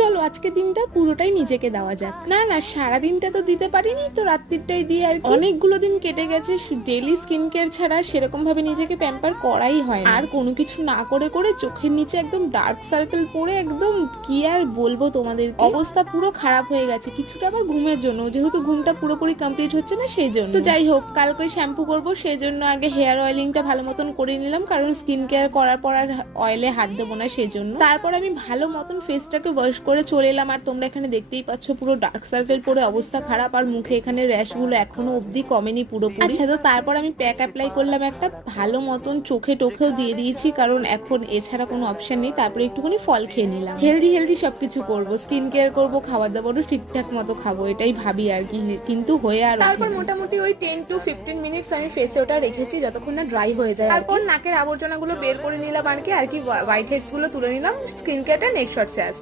চলো আজকে দিনটা পুরোটাই নিজেকে দেওয়া যাক। না না, সারাদিনটা তো দিতে পারিনি, তো রাত্রিটাই দিয়ে আর কি। অনেকগুলো দিন কেটে গেছে ডেইলি স্কিন কেয়ার ছাড়া সেরকম ভাবে নিজেকে প্যাম্পার করাই হয় না। আর কোনো কিছু না করে করে চোখের নিচে একদম ডার্ক সার্কেল পড়ে একদম কি আর বলবো তোমাদের, অবস্থা পুরো খারাপ হয়ে গেছে। কিছুটা আমার ঘুমের জন্য, যেহেতু ঘুমটা পুরোপুরি কমপ্লিট হচ্ছে না সেই জন্য। তো যাই হোক, কালকে শ্যাম্পু করবো, সেই জন্য আগে হেয়ার অয়েলিংটা ভালো মতন করে নিলাম, কারণ স্কিন কেয়ার করার পর আর অয়েলে হাত দেবো না সেই জন্য। তারপর আমি ভালো মতন ফেসটাকে ওয়াশ করে চলে এলাম। আর তোমরা এখানে দেখতেই পাচ্ছ পুরো ডার্ক সার্কেল পরে অবস্থা খারাপ, আর মুখে এখানে র্যাশ গুলো এখনো অব্দি কমেনি পুরোপুরি। আচ্ছা, তো তারপর আমি প্যাক অ্যাপ্লাই করলাম একটা, ভালো মতন চোখে টোখেও দিয়ে দিয়েছি, কারণ এখন এছাড়া কোনো অপশন নেই। তারপরে একটুখানি ফল খেয়ে নিলাম। হেলদি হেলদি সবকিছু করবো, স্কিন কেয়ার করবো, খাবার দাবারও ঠিকঠাক মতো খাবো, এটাই ভাবি আর কি, কিন্তু হয়ে আর তারপর মোটামুটি ওই 10 to 15 মিনিটস আমি ফেসে ওটা রেখেছি যতক্ষণ না ড্রাই হয়ে যায়। তারপর নাকের আবর্জনাগুলো বের করে নিলাম আর কি হোয়াইট হেডস গুলো তুলে নিলাম। স্কিন কেয়ারটা নেক্সট শর্টসে আসছে।